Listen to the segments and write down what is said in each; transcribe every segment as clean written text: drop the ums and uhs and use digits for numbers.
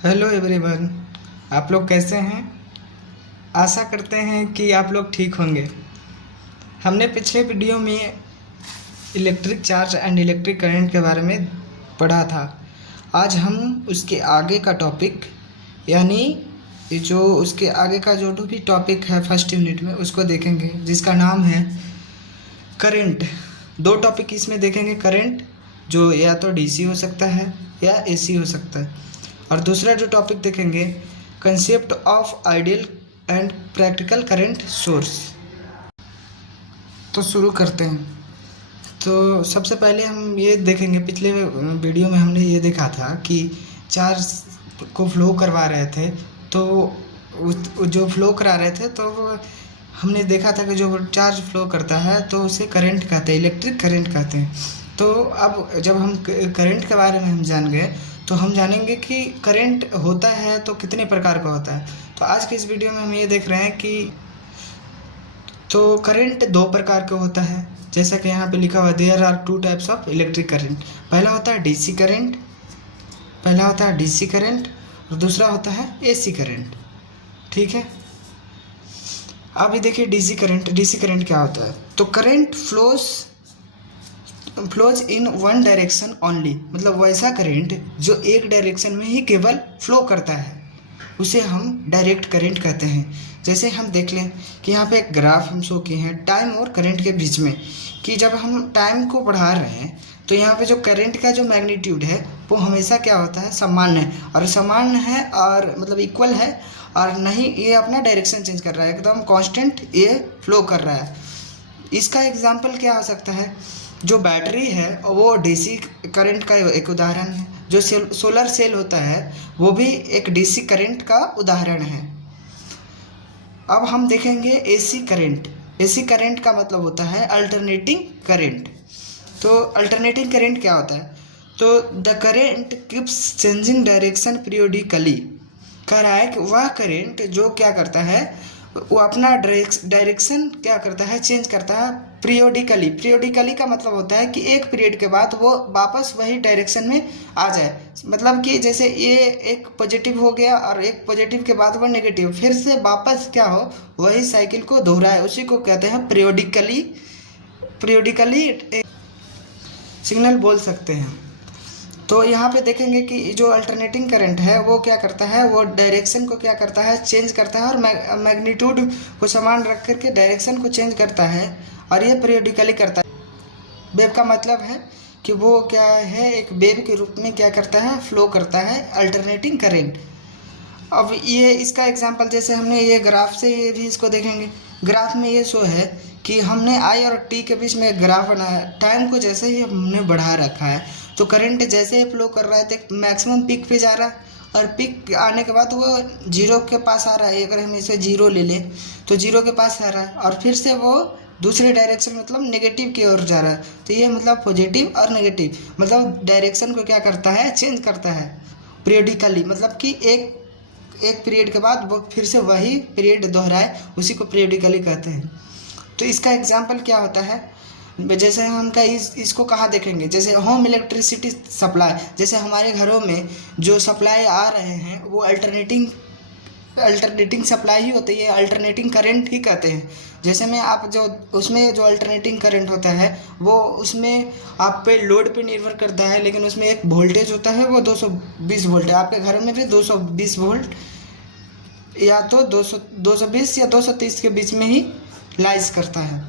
Hello everyone. आप लोग कैसे हैं? आशा करते हैं कि आप लोग ठीक होंगे। हमने पिछले वीडियो में electric charge and electric current के बारे में पढ़ा था। आज हम उसके आगे का टॉपिक यानी जो उसके आगे का जो भी टॉपिक है फर्स्ट यूनिट में उसको देखेंगे, जिसका नाम है करंट। दो टॉपिक इसमें देखेंगे, करंट जो या तो डीसी हो सकता है या एसी हो सकता है, और दूसरा जो टॉपिक देखेंगे concept of ideal and practical current source. तो शुरू करते हैं। तो सबसे पहले हम ये देखेंगे, पिछले वीडियो में हमने ये देखा था कि चार्ज को फ्लो करवा रहे थे, तो जो फ्लो करा रहे थे तो हमने देखा था कि जो चार्ज फ्लो करता है तो उसे करंट कहते हैं, इलेक्ट्रिक करंट कहते हैं। तो अब जब हम करंट के बारे में हम जान गए तो हम जानेंगे कि करंट होता है तो कितने प्रकार का होता है। तो आज के इस वीडियो में हम ये देख रहे हैं कि तो करंट दो प्रकार का होता है, जैसा कि यहाँ पे लिखा हुआ है there are two types of electric current. पहला होता है डीसी करंट, और दूसरा होता है एसी करंट। ठीक है, अब ये देखिए डीसी करंट क्या होता है। तो current flows in one direction only, मतलब वैसा करंट जो एक डायरेक्शन में ही केवल फ्लो करता है उसे हम डायरेक्ट करंट कहते हैं। जैसे हम देख लें कि यहाँ पे एक ग्राफ हम शो किए हैं टाइम और करंट के बीच में, कि जब हम टाइम को बढ़ा रहे हैं तो यहाँ पे जो करंट का जो मैग्नीट्यूड है वो हमेशा क्या होता है, सामान्य है, और मतलब इक्वल है, और नहीं ये अपना डायरेक्शन चेंज कर रहा है, एकदम कांस्टेंट ये फ्लो कर रहा है। इसका एग्जांपल क्या हो सकता है, जो बैटरी है वो डीसी करंट का एक उदाहरण है, जो सोलर सेल होता है वो भी एक डीसी करंट का उदाहरण है। अब हम देखेंगे एसी करंट का मतलब होता है अल्टरनेटिंग करंट। तो अल्टरनेटिंग करंट क्या होता है, तो the current keeps changing direction periodically. कह रहा है कि वह करंट जो क्या करता है, वो अपना डायरेक्शन क्या करता है, चेंज करता है पीरियोडिकली का मतलब होता है कि एक पीरियड के बाद वो वापस वही डायरेक्शन में आ जाए। मतलब कि जैसे ये एक पॉजिटिव हो गया और एक पॉजिटिव के बाद वो नेगेटिव, फिर से वापस क्या हो वही साइकिल को दोहराए, उसी को कहते हैं पीरियोडिकली सिग्नल बोल सकते हैं। तो यहाँ पे देखेंगे कि जो अल्टरनेटिंग करंट है वो क्या करता है, वो डायरेक्शन को क्या करता है, चेंज करता है, और मैग्नीट्यूड को समान रख करके डायरेक्शन को चेंज करता है, और ये पीरियोडिकली करता है। वेव का मतलब है कि वो क्या है, एक वेव के रूप में क्या करता है, फ्लो करता है अल्टरनेटिंग करंट। अब ये इसका एग्जांपल जैसे हमने ये ग्राफ से ये भी इसको देखेंगे। ग्राफ में ये शो है कि हमने आई और टी के बीच में एक ग्राफ बनाया, टाइम को जैसे ही हमने बढ़ा रखा है तो करंट जैसे ही फ्लो कर रहा है तो मैक्सिमम पीक पे जा रहा है, और पीक आने के बाद वो जीरो के पास आ रहा है। अगर हम इसे जीरो ले लें तो जीरो के पास आ रहा है, और फिर से वो दूसरे डायरेक्शन मतलब नेगेटिव की ओर जा रहा है। तो ये मतलब पॉजिटिव और नेगेटिव, मतलब डायरेक्शन को क्या करता है, चेंज करता है पीरियोडिकली, मतलब कि एक पीरियड के बाद वो फिर से वही पीरियड दोहराए, उसी को पीरियोडिकली कहते हैं। तो इसका एग्जांपल क्या होता है, जैसे हम इसको कहाँ देखेंगे, जैसे होम इलेक्ट्रिसिटी सप्लाई, जैसे हमारे घरों में जो सप्लाई आ रहे हैं वो अल्टरनेटिंग सप्लाई ही होती है, अल्टरनेटिंग करंट ही कहते हैं। जैसे में आप जो उसमें जो अल्टरनेटिंग करंट होता है वो उसमें आप पे लोड पे निर्भर करता है, लेकिन उसमें एक वोल्टेज होता है वो 220 वोल्ट है। आपके घर में भी 220 वोल्ट या तो 220 या 230 के बीच में ही लाइज करता है।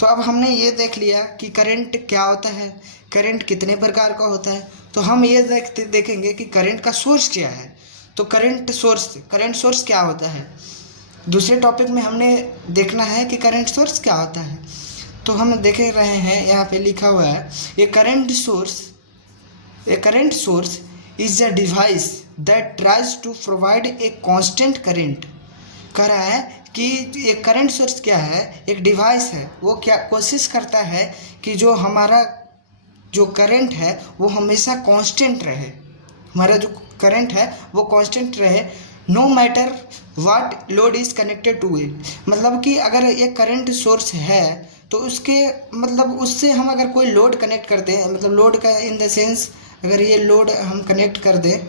तो अब हमने ये देख लिया कि करंट क्या होता है, करंट कितने प्रकार का होता है। तो हम ये देखेंगे कि करंट का सोर्स क्या है। तो करंट सोर्स क्या होता है, दूसरे टॉपिक में हमने देखना है कि करंट सोर्स क्या होता है। तो हम देख रहे हैं यहाँ पे लिखा हुआ है a current source is a device that tries to provide a constant current. कह रहा है कि ये करंट सोर्स क्या है, एक डिवाइस है, वो क्या कोशिश करता है कि जो हमारा जो करंट है वो हमेशा कांस्टेंट रहे, हमारा जो करंट है वो कांस्टेंट रहे, no matter what load is connected to it. मतलब कि अगर ये करंट सोर्स है तो उसके मतलब उससे हम अगर कोई लोड कनेक्ट करते हैं, मतलब लोड का इन द सेंस अगर ये लोड हम कनेक्ट कर दें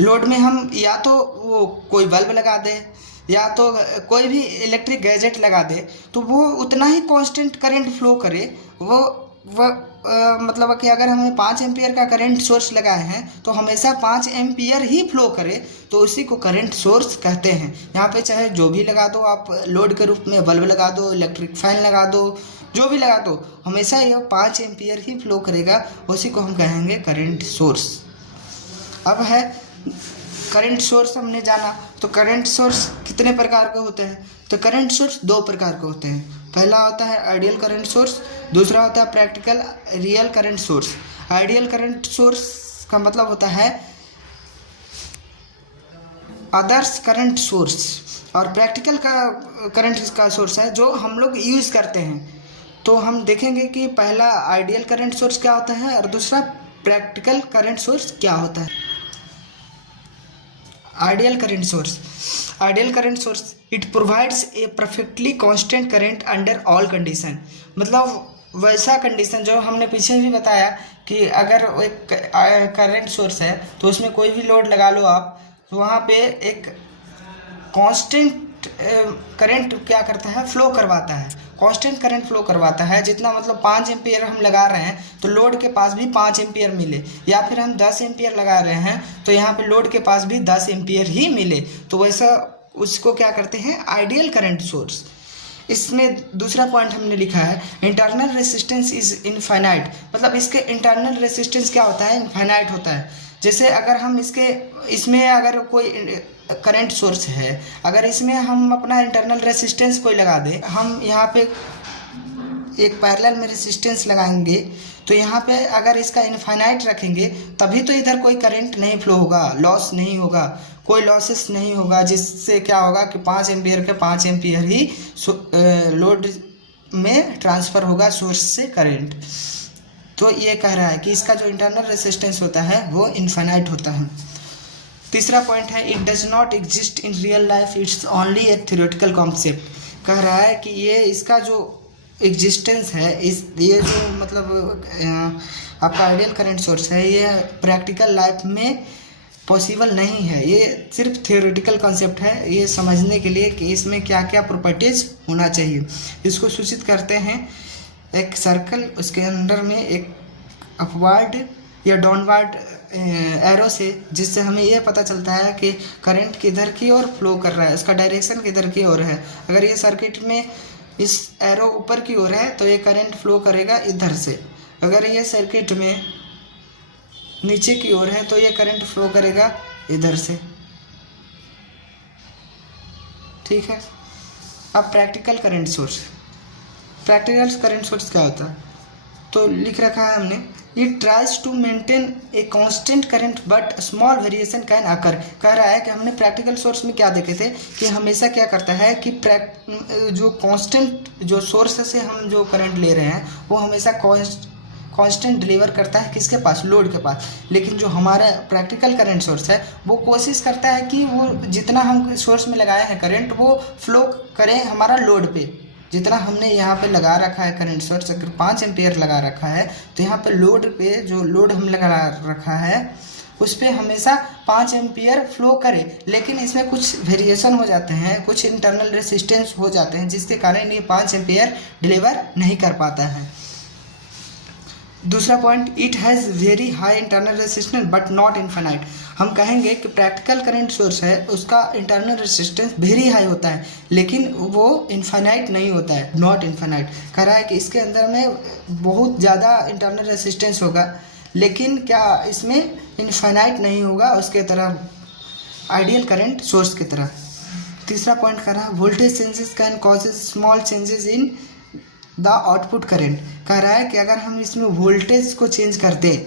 लोड में हम या तो वो कोई बल्ब लगा दे या तो कोई भी इलेक्ट्रिक गैजेट लगा दे तो वो उतना ही कांस्टेंट करंट फ्लो करे। वो मतलब कि अगर हमें 5 एम्पियर का करंट सोर्स लगाए हैं तो हमेशा 5 एम्पियर ही फ्लो करे, तो उसी को करंट सोर्स कहते हैं। यहाँ पे चाहे जो भी लगा दो आप, लोड के रूप में बल्ब लगा दो, इलेक्ट्रिक फैन लगा दो, जो भी लगा दो, हमेशा यह 5 एम्पियर ही फ्लो करेगा, उसी को हम कहेंगे करंट सोर्स। अब है करंट सोर्स हमने जाना, तो करंट सोर्स कितने प्रकार के होते हैं? तो करंट सोर्स 2 प्रकार के होते हैं। पहला होता है आइडियल करंट सोर्स, दूसरा होता है practical real current source. Ideal current source का मतलब होता है आदर्श करंट सोर्स, और प्रैक्टिकल का करंट का सोर्स है जो हम लोग यूज़ करते हैं। तो हम देखेंगे कि पहला आइडियल करंट सोर्स क्या होता है और दूसरा प्रैक्टिकल करंट सोर्स क्या होता है। Ideal current source it provides a perfectly constant current under all condition. मतलब वैसा कंडीशन जो हमने पीछे भी बताया कि अगर एक करंट सोर्स है तो उसमें कोई भी लोड लगा लो आप, तो वहाँ पे एक कांस्टेंट करंट क्या करता है, फ्लो करवाता है, कांस्टेंट करंट फ्लो करवाता है। जितना मतलब 5 एम्पियर हम लगा रहे हैं तो लोड के पास भी 5 एम्पियर मिले, या फिर हम 10 एम्पियर लगा रहे हैं तो यहाँ पे लोड के पास भी 10 एम्पियर ही मिले, तो वैसा उसको क्या करते हैं, आइडियल करंट सोर्स। इसमें दूसरा पॉइंट हमने लिखा है इंटरनल रेसिस्टेंस इज इनफाइनाइट। मतलब इसके इंटरनल रेसिस्टेंस क्या होता है, इनफाइनाइट होता है। जैसे अगर हम इसमें अगर कोई करंट सोर्स है, अगर इसमें हम अपना इंटरनल रेसिस्टेंस कोई लगा दें, हम यहाँ पे एक पैरेलल में रेसिस्टेंस लगाएंगे, तो यहाँ पे अगर इसका इनफाइनाइट रखेंगे तभी तो इधर कोई करंट नहीं फ्लो होगा, लॉस नहीं होगा, कोई लॉसेस नहीं होगा, जिससे क्या होगा कि 5 एम्पियर के 5 एम्पियर ही लोड में ट्रांसफ़र होगा सोर्स से करंट। तो ये कह रहा है कि इसका जो इंटरनल रेसिस्टेंस होता है वो इनफाइनाइट होता है। तीसरा पॉइंट है it does not exist in real life, it's only A theoretical concept. कह रहा है कि ये इसका जो एग्जिस्टेंस है, ये जो मतलब आपका आइडियल करंट सोर्स है, ये प्रैक्टिकल लाइफ में पॉसिबल नहीं है, ये सिर्फ थ्योरेटिकल कॉन्सेप्ट है, ये समझने के लिए कि इसमें क्या क्या प्रॉपर्टीज़ होना चाहिए। इसको सूचित करते हैं एक सर्कल, उसके अंदर में एक अपवर्ड या डाउनवर्ड एरो से, जिससे हमें यह पता चलता है कि करंट किधर की ओर फ्लो कर रहा है, उसका डायरेक्शन किधर की ओर है। अगर ये सर्किट में इस एरो ऊपर की ओर है तो ये करंट फ्लो करेगा इधर से, अगर ये सर्किट में नीचे की ओर है तो ये करंट फ्लो करेगा इधर से। ठीक है। अब प्रैक्टिकल करंट सोर्स क्या होता है, तो लिख रखा है हमने it tries to maintain a constant current but small variation can occur. कह रहा है कि हमने प्रैक्टिकल सोर्स में क्या देखे थे कि हमेशा क्या करता है कि जो कांस्टेंट जो सोर्स से हम जो करंट ले रहे हैं वो हमेशा कांस्टेंट डिलीवर करता है किसके पास, लोड के पास। लेकिन जो हमारा प्रैक्टिकल करंट सोर्स है वो कोशिश करता है कि वो जितना हम सोर्स में लगाए हैं करंट वो फ्लो करें हमारा लोड पे। जितना हमने यहाँ पे लगा रखा है करंट सोर्स, अगर 5 एम्पियर लगा रखा है तो यहाँ पे लोड पे जो लोड हम लगा रखा है उस पर हमेशा 5 एम्पियर फ्लो करे, लेकिन इसमें कुछ वेरिएशन हो जाते हैं, कुछ इंटरनल रेसिस्टेंस हो जाते हैं जिसके कारण ये 5 एम्पियर डिलीवर नहीं कर पाता है। दूसरा point it has very high internal resistance but not infinite. हम कहेंगे कि प्रैक्टिकल करंट सोर्स है उसका इंटरनल रेसिस्टेंस वेरी हाई होता है लेकिन वो इनफाइनाइट नहीं होता है, नॉट इनफाइनाइट। कह रहा है कि इसके अंदर में बहुत ज़्यादा इंटरनल रेसिस्टेंस होगा लेकिन क्या इसमें इनफाइनाइट नहीं होगा उसके तरह, आइडियल करंट सोर्स की तरह। तीसरा पॉइंट कह रहा है voltage changes can causes small changes in the output current. कह रहा है कि अगर हम इसमें वोल्टेज को चेंज कर दें,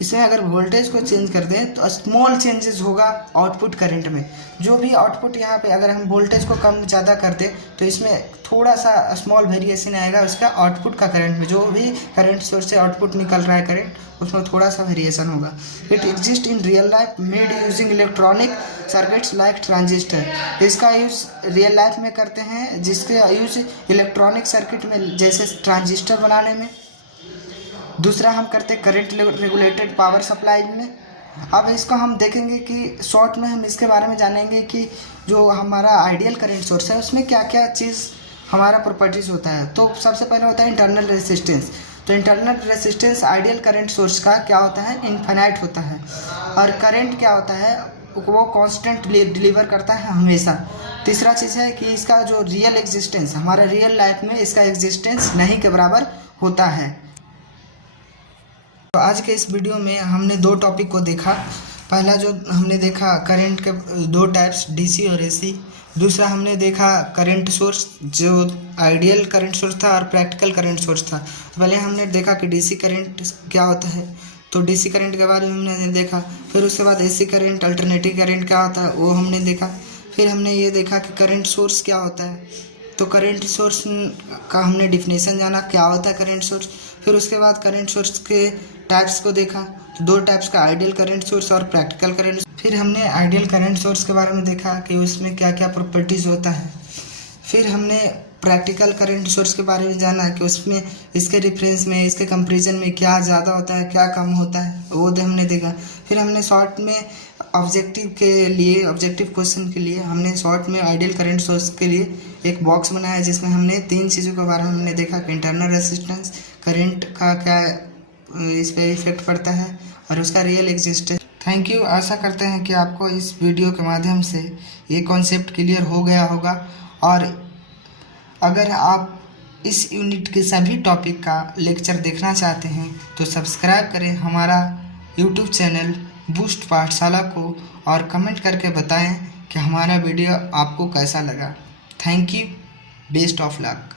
इसमें अगर वोल्टेज को चेंज कर दें तो स्मॉल चेंजेस होगा आउटपुट करंट में। जो भी आउटपुट यहाँ पे अगर हम वोल्टेज को कम ज़्यादा कर दें तो इसमें थोड़ा सा स्मॉल वेरिएशन आएगा उसका आउटपुट का करंट में, जो भी करंट सोर्स से आउटपुट निकल रहा है करंट उसमें थोड़ा सा वेरिएशन होगा। It exist in real life made using electronic circuits like transistor. इसका यूज़ रियल लाइफ में करते हैं जिसके यूज़ इलेक्ट्रॉनिक सर्किट में जैसे ट्रांजिस्टर बनाने में। दूसरा हम करते हैं करंट रेगुलेटेड पावर सप्लाई में, अब इसको हम देखेंगे कि शॉर्ट में हम इसके बारे में जानेंगे कि जो हमारा आइडियल करंट सोर्स है उसमें क्या क्या चीज़ हमारा प्रॉपर्टीज़ होता है। तो सबसे पहले होता है इंटरनल रेसिस्टेंस। तो internal resistance ideal current source का क्या होता है, इनफाइनाइट होता है। और करंट क्या होता है, वो कांस्टेंट डिलीवर करता है हमेशा। तीसरा चीज़ है कि इसका जो रियल एग्जिस्टेंस, हमारा रियल लाइफ में इसका एग्जिस्टेंस नहीं के बराबर होता है। तो आज के इस वीडियो में हमने दो टॉपिक को देखा। पहला जो हमने देखा करंट के दो टाइप्स, डीसी और एसी। दूसरा हमने देखा करंट सोर्स, जो आइडियल करंट सोर्स था और प्रैक्टिकल करंट सोर्स था। तो पहले हमने देखा कि डीसी करंट क्या होता है, तो डीसी करंट के बारे में हमने देखा। फिर उसके बाद एसी करंट, अल्टरनेटिव करंट क्या होता है वो हमने देखा। फिर हमने ये देखा कि करंट सोर्स क्या होता है, तो करंट सोर्स का हमने डिफिनेशन जाना क्या होता है करंट सोर्स। फिर उसके बाद करंट सोर्स के टाइप्स को देखा, तो दो टाइप्स का, आइडियल करंट सोर्स और प्रैक्टिकल करंट। फिर हमने आइडियल करंट सोर्स के बारे में देखा कि उसमें क्या क्या प्रॉपर्टीज़ होता है। फिर हमने प्रैक्टिकल करंट सोर्स के बारे में जाना कि उसमें इसके रेफरेंस में, इसके कंपैरिजन में क्या ज़्यादा होता है क्या कम होता है, वो हमने देखा। फिर हमने शॉर्ट में ऑब्जेक्टिव क्वेश्चन के लिए हमने शॉर्ट में आइडियल करंट सोर्स के लिए एक बॉक्स बनाया जिसमें हमने तीन चीज़ों के बारे में हमने देखा कि इंटरनल रेसिस्टेंस, करंट का क्या इस पर इफेक्ट पड़ता है और उसका रियल एग्जिस्टेंस। Thank you. आशा करते हैं कि आपको इस वीडियो के माध्यम से ये कॉन्सेप्ट क्लियर हो गया होगा। और अगर आप इस यूनिट के सभी टॉपिक का लेक्चर देखना चाहते हैं तो सब्सक्राइब करें हमारा यूट्यूब चैनल बूस्ट पाठशाला को और कमेंट करके बताएं कि हमारा वीडियो आपको कैसा लगा। Thank you. Best of luck.